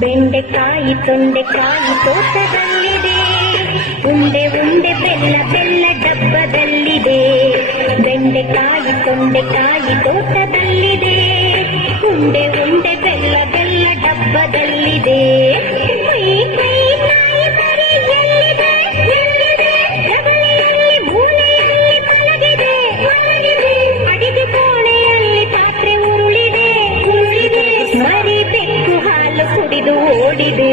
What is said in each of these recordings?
ಬೆಂಡೆಕಾಯಿ ತೊಂಡೆಕಾಯಿ ತೋಟದಲ್ಲಿದೆ, ಉಂಡೆ ಉಂಡೆ ಬೆಲ್ಲ ಬೆಲ್ಲ ಡಬ್ಬದಲ್ಲಿದೆ. ಬೆಂಡೆಕಾಯಿ ತೊಂಡೆಕಾಯಿ ತೋಟದಲ್ಲಿದೆ, ಉಂಡೆ ಉಂಡೆ ಬೆಲ್ಲ ಬೆಲ್ಲ ಡಬ್ಬದಲ್ಲಿದೆ. ಅಡಿಗೆ ಕೋಣೆಯಲ್ಲಿ ಪಾತ್ರೆ ಉರುಳಿದೆ, ಮರಿ ಬೆಕ್ಕು ಹಾಲು ಕುಡಿದು ಓಡಿದೆ.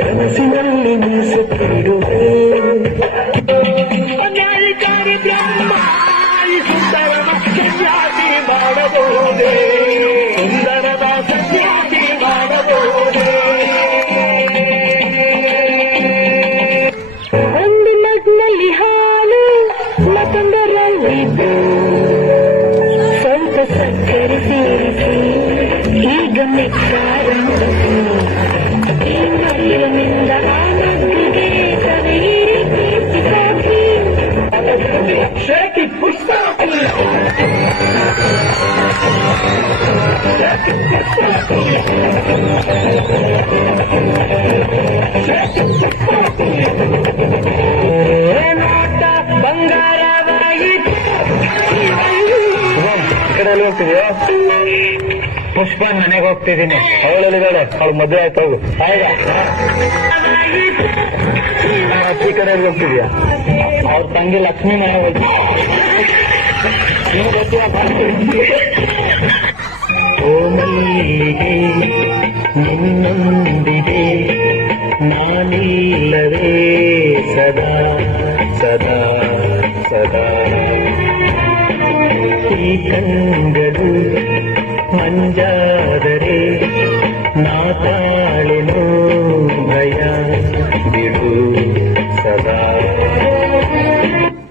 ಕನಸಿನಲ್ಲಿ ಮೀಸುತ್ತಿಡುವೆ ಸುಂದರದ ಸನ್ಯಾಸಿ ಮಾಡಬಹುದೇ, ಸುಂದರದ ಸನ್ಯಾಸಿ ಮಾಡಬಹುದೇ. ಒಂದು ಮಗ್ನಲ್ಲಿ ಹಾಲು ಮತ್ತೊಂದರಲ್ಲಿ ಸ್ವಲ್ಪ ಸಕ್ಕರೆ ಸೇರಿಸಿ ಈಗ ಮೆಚ್ಚಾರಂಭಿಸಿ. ಈ ಮಗುವಿನಿಂದ ಆ ಮಗುವಿಗೆ ಸವೇರಿ ಹಾಕಿ ಶೇಖಿ ಪುಷ್ಪ ಬಂಗಾರವಾಯಿತು. ಕಡೆಯಲ್ಲಿ ಹೋಗ್ತಿದ್ಯಾ? ಪುಷ್ಪನ್ ಮನೆಗೆ ಹೋಗ್ತಿದ್ದೀನಿ. ಅವಳಲ್ಲಿ ಬೇಡ, ಅವಳು ಮದುವೆ ಆಯ್ತು. ಹೋಗು. ಈ ಕಡೆಯಲ್ಲಿ ಹೋಗ್ತಿದ್ಯಾ? ಅವ್ರ ತಂಗಿ ಲಕ್ಷ್ಮಿ ಮನೆಗೆ ಹೋಗ್ತಿ. ನೀವು ಗೊತ್ತಿಲ್ಲ ಓಮಲ್ಲಿಗೆ ನಿನ್ನೊಂದಿಗೆ ನಾನಿಲ್ಲವೇ ಸದಾ ಸದಾ ಸದಾ. ಈ ಕಂಗಳು ಮಂಜಾದರೆ ನಾ ತಾಳೆನೋ ಭಯ ಬಿಡು ಸದಾ.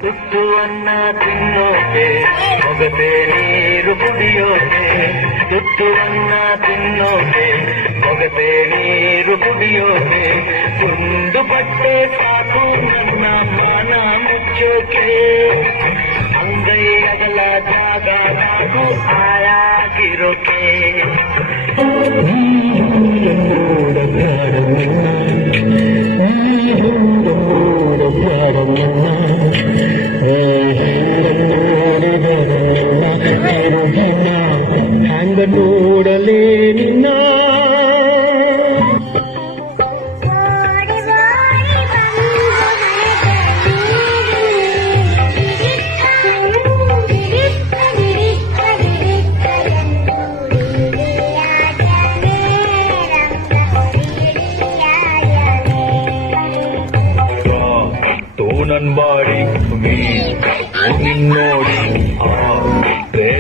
ತುತ್ತುವನ್ನ ತಿನ್ನೋಕೆ ಮೊಗತೆ ನೀರು ಕುಡಿಯೋಕೆ, ತುತ್ತುವನ್ನ ತಿನ್ನೋಕೆ ಮೊಗತೆ ನೀರು ಕುಡಿಯೋಕೆ. ಒಂದು ಬಟ್ಟೆ ಸಾಕು ನನ್ನ ಮಾನ ಮುಚ್ಚೋಕೆ, ಅಂಗೈ ಅಗಲ ಜಾಗ ಸಾಕು ಆಯಾಗಿರೋಕೆ. ಹ್ಯಾಂಗ ನೋಡಲೇ ನಿನ್ನ ನನ್ ಬಾಡಿ ನಿನ್ನೋಡಿ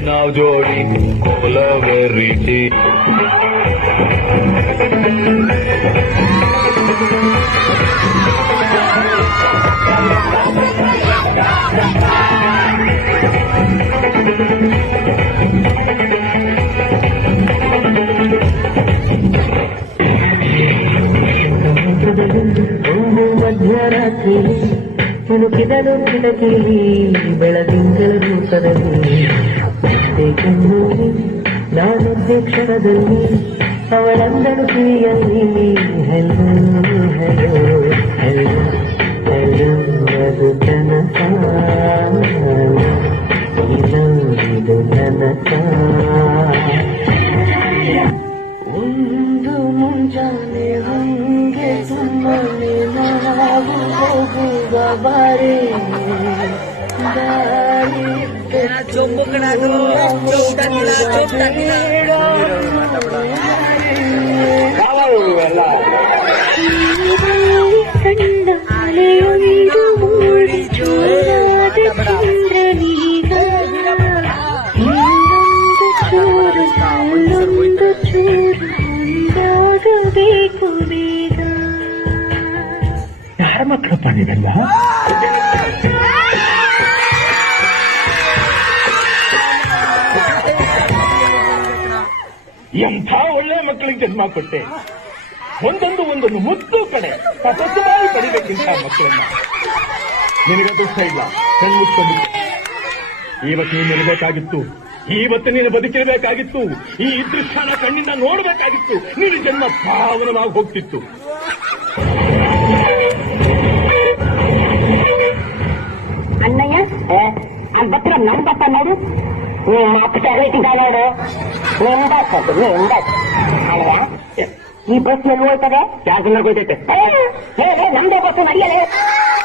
ನಾವು ಜೋಡಿ ಕೋಲವೇ ರೀತಿ. ಒಂದು ಮಧ್ಯರಾತ್ರಿ ತುಳುಕಿದಳು ಕಿಟಕಿಲಿ ಬೆಳದಿಂಗಳ ರೂಪದಲ್ಲಿ. ನಾನಿದ್ದೆ ಕ್ಷಣದಲ್ಲಿ ಅವಳಂದಳು ಕಿವಿಯಲ್ಲಿ ಹೆಲ್ಲು ಹೆಲೋ ಹೆಲ್ಲು ಹೆಲ್ಲು. ಅದು ಕನಸ ಇದು ಕನಸ. ಒಂದು ಮುಂಜಾನೆ ಹಂಗೆ ಸುಮ್ಮನೆ ನಾವು ಹೋಗುವ ಬಾರಿ ದಾರಿ ಕಂಡ ಅಲೆಯೊಂದು ಮೂಡಿ ಜೋರಾದ ಚಂದ್ರನೀಗ ಇನ್ನೊಂದು ಮಕ್ಕಳಪ್ಪ ನೀವೆಲ್ಲ. ಎಂಥ ಒಳ್ಳೆ ಮಕ್ಕಳಿಗೆ ಜನ್ಮ ಕೊಟ್ಟೆ. ಒಂದೊಂದು ಮುತ್ತು ಕಡೆ ತಪಸ್ಸು ಮಾಡಿ ಪಡಿಬೇಕಿಂತ ಮಕ್ಕಳನ್ನ. ನಿನಗೆ ಅದೃಷ್ಟ ಇಲ್ಲ, ಕಣ್ಮುಚ್ಕೊಂಡಿತ್ತು. ಇವತ್ತು ನೀನು ಇರಬೇಕಾಗಿತ್ತು, ಇವತ್ತು ನೀನು ಬದುಕಿರಬೇಕಾಗಿತ್ತು, ಈ ದೃಶ್ಯನ ಕಣ್ಣಿಂದ ನೋಡಬೇಕಾಗಿತ್ತು. ನೀನು ಜನ್ಮ ಪಾವನವಾಗಿ ಹೋಗ್ತಿತ್ತು. ಅಣ್ಣಯ್ಯ ಭಕ್ತರ ನಮ್ ಪಪ್ಪ ನೋಡು, ನಿಮ್ಮ ಅಪ್ಪ ಇಟ್ಟಿದ್ದ ನೋಡು. ಅಣ್ಣಯ್ಯ ಈ ಬಸ್ ನಲ್ಲಿ ಹೋಗ್ತದೆ, ಯಾಕನ್ನ ಗೊತ್ತೈತೆ? ನಮ್ದೇ ಬಸ್ ನಡೆಯಲೇ.